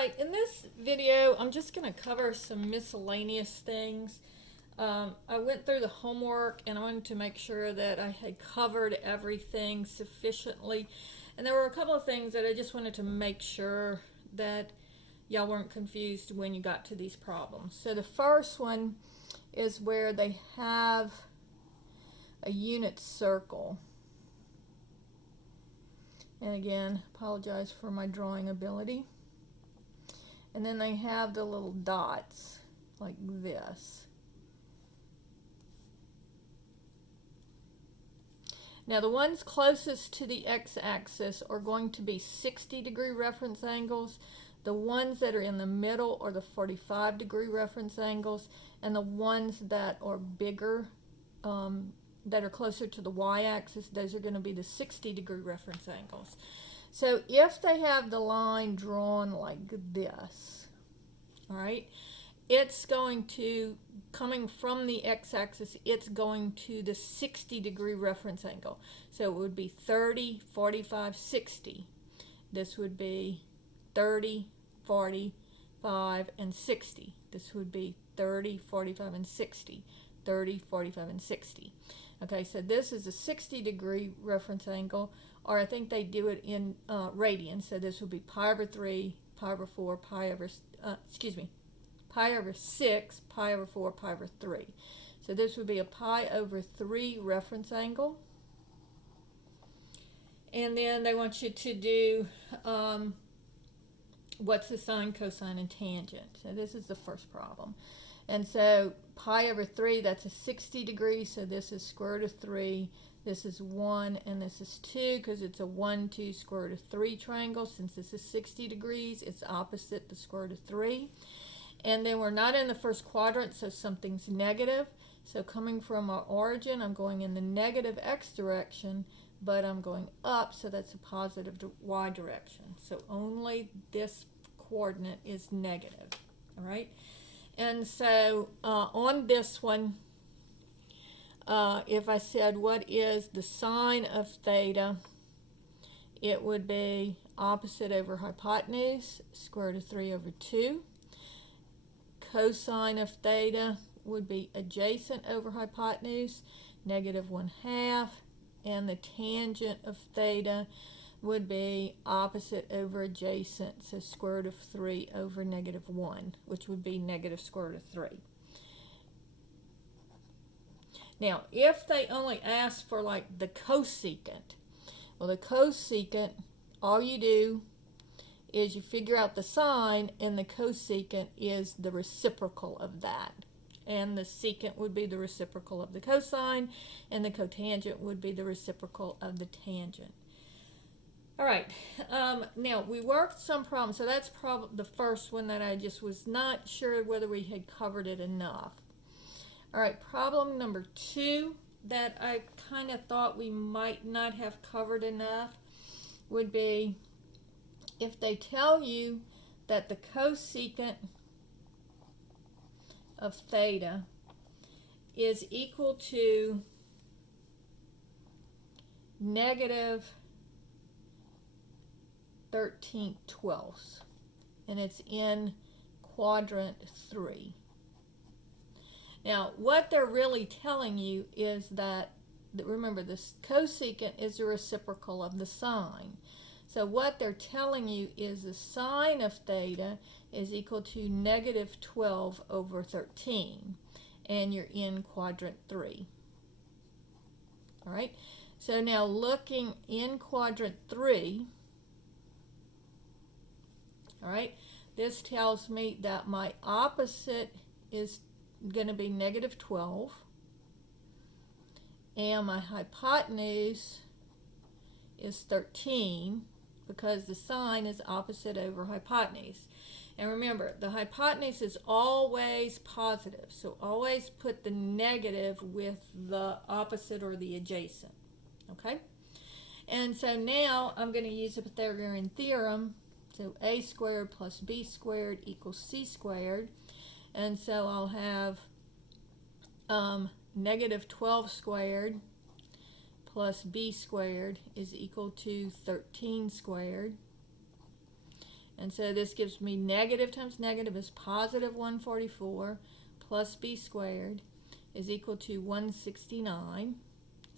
Alright, in this video, I'm just going to cover some miscellaneous things. I went through the homework and I wanted to make sure that I had covered everything sufficiently. And there were a couple of things that I just wanted to make sure that y'all weren't confused when you got to these problems. So the first one is where they have a unit circle. And again, apologize for my drawing ability. And then they have the little dots like this. Now the ones closest to the x-axis are going to be 60-degree reference angles. The ones that are in the middle are the 45-degree reference angles, and the ones that are bigger, that are closer to the y-axis, those are going to be the 60-degree reference angles. So if they have the line drawn like this, all right, it's going to, coming from the x-axis, it's going to the 60-degree reference angle. So it would be 30, 45, 60. This would be 30, 45, and 60. This would be 30, 45, and 60. 30, 45, and 60. Okay, so this is a 60-degree reference angle, or I think they do it in radians. So this would be pi over 3, pi over 4, pi over, pi over 6, pi over 4, pi over 3. So this would be a pi over 3 reference angle. And then they want you to do what's the sine, cosine, and tangent. So this is the first problem. And so pi over 3, that's a 60 degrees, so this is square root of 3, this is 1, and this is 2, because it's a 1, 2, square root of 3 triangle. Since this is 60 degrees, it's opposite the square root of 3. And then we're not in the first quadrant, so something's negative. So coming from our origin, I'm going in the negative x direction, but I'm going up, so that's a positive y direction. So only this coordinate is negative, all right? And so on this one, if I said what is the sine of theta, it would be opposite over hypotenuse, square root of 3 over 2. Cosine of theta would be adjacent over hypotenuse, negative 1/2. And the tangent of theta would be opposite over adjacent, so square root of 3 over negative 1, which would be negative square root of 3. Now, if they only ask for like the cosecant, well, the cosecant, all you do is you figure out the sine, and the cosecant is the reciprocal of that. And the secant would be the reciprocal of the cosine, and the cotangent would be the reciprocal of the tangent. All right, now we worked some problems, so that's the first one that I just was not sure whether we had covered it enough. All right, problem number 2 that I kind of thought we might not have covered enough would be if they tell you that the cosecant of theta is equal to negative 13/12, and it's in quadrant 3. Now, what they're really telling you is that, remember, this cosecant is a reciprocal of the sine. So what they're telling you is the sine of theta is equal to negative 12 over 13, and you're in quadrant 3. All right, so now looking in quadrant 3, all right, this tells me that my opposite is going to be negative 12, and my hypotenuse is 13, because the sine is opposite over hypotenuse. And remember, the hypotenuse is always positive, so always put the negative with the opposite or the adjacent, okay? And so now I'm going to use the Pythagorean theorem. So a squared plus b squared equals c squared. And so I'll have negative 12 squared plus b squared is equal to 13 squared. And so this gives me negative times negative is positive 144 plus b squared is equal to 169.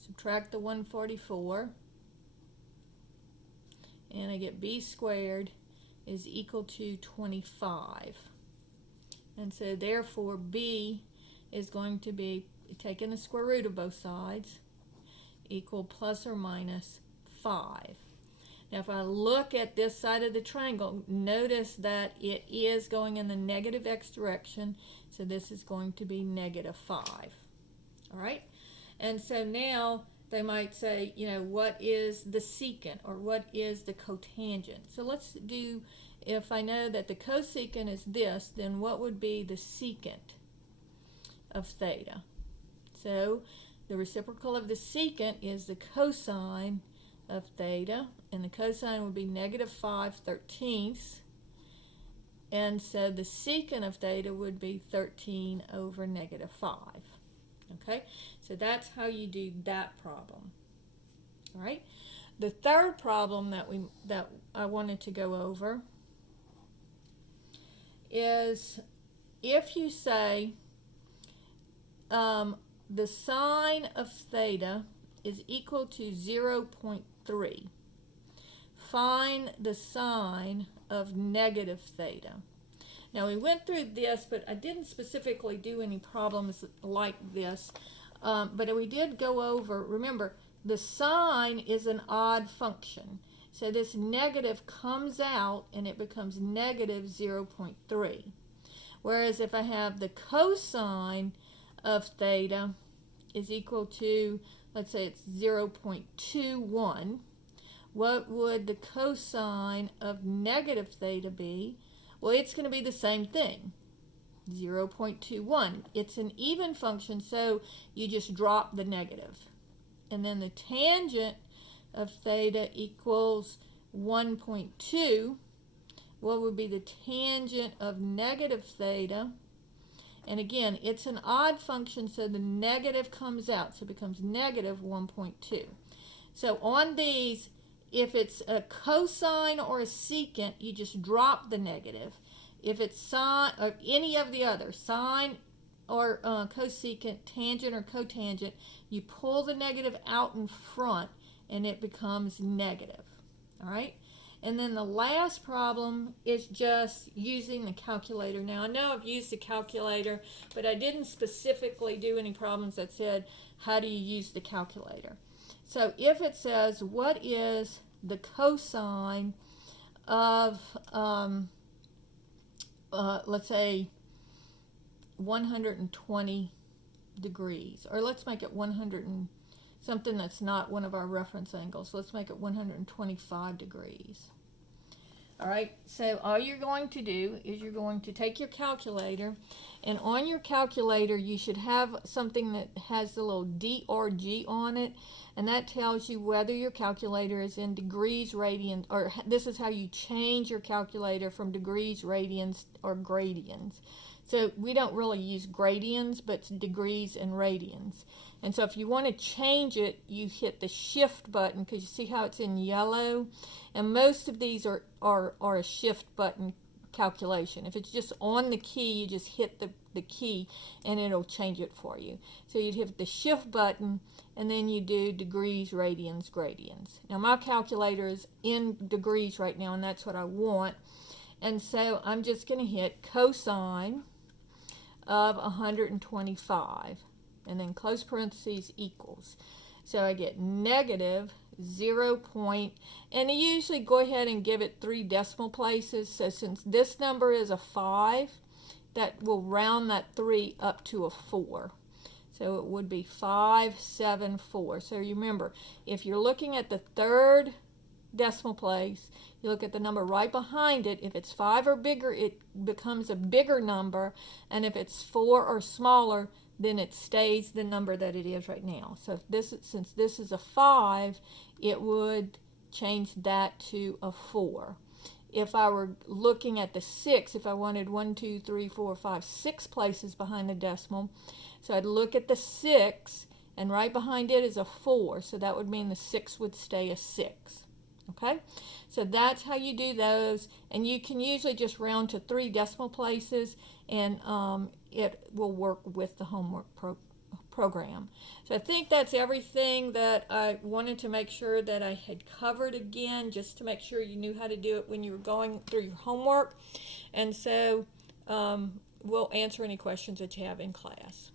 Subtract the 144, and I get b squared is equal to 25. And so therefore b is going to be, taking the square root of both sides, equal plus or minus 5. Now if I look at this side of the triangle, notice that it is going in the negative x direction, so this is going to be negative 5. All right? And so now they might say, you know, what is the secant or what is the cotangent? So let's do, if I know that the cosecant is this, then what would be the secant of theta? So the reciprocal of the secant is the cosine of theta, and the cosine would be negative 5/13. And so the secant of theta would be 13 over negative 5. Okay, so that's how you do that problem. All right, the third problem that I wanted to go over is if you say the sine of theta is equal to 0.3, find the sine of negative theta. Now we went through this, but I didn't specifically do any problems like this. But we did go over, remember, the sine is an odd function. So this negative comes out and it becomes negative 0.3. Whereas if I have the cosine of theta is equal to, let's say it's 0.21, what would the cosine of negative theta be? Well, it's going to be the same thing, 0.21. It's an even function, so you just drop the negative. And then the tangent of theta equals 1.2. What would be the tangent of negative theta? And again, it's an odd function, so the negative comes out, so it becomes negative 1.2. So on these, if it's a cosine or a secant, you just drop the negative. If it's sine or any of the other, sine or cosecant, tangent or cotangent, you pull the negative out in front and it becomes negative. All right? And then the last problem is just using the calculator. Now, I know I've used the calculator, but I didn't specifically do any problems that said, how do you use the calculator? So if it says, what is the cosine of, let's say, 120 degrees, or let's make it 100 and something that's not one of our reference angles. Let's make it 125 degrees. All right, so all you're going to do is you're going to take your calculator, and on your calculator you should have something that has the little DRG on it, and that tells you whether your calculator is in degrees, radians, or this is how you change your calculator from degrees, radians, or gradians. So we don't really use gradians, but degrees and radians. And so if you want to change it, you hit the shift button, because you see how it's in yellow? And most of these are a shift button calculation. If it's just on the key, you just hit the key and it'll change it for you. So you'd hit the shift button and then you do degrees, radians, gradians. Now my calculator is in degrees right now, and that's what I want. And so I'm just going to hit cosine of 125. And then close parentheses equals. So I get negative 0. And I usually go ahead and give it 3 decimal places. So since this number is a 5, that will round that 3 up to a 4. So it would be 574. So you remember, if you're looking at the third decimal place, you look at the number right behind it. If it's 5 or bigger, it becomes a bigger number. And if it's 4 or smaller, then it stays the number that it is right now. So since this is a 5, it would change that to a 4. If I were looking at the 6, if I wanted 1, 2, 3, 4, 5, 6 places behind the decimal, so I'd look at the 6, and right behind it is a 4, so that would mean the 6 would stay a 6. Okay, so that's how you do those, and you can usually just round to 3 decimal places, and it will work with the homework program. So I think that's everything that I wanted to make sure that I had covered again, just to make sure you knew how to do it when you were going through your homework. And so we'll answer any questions that you have in class.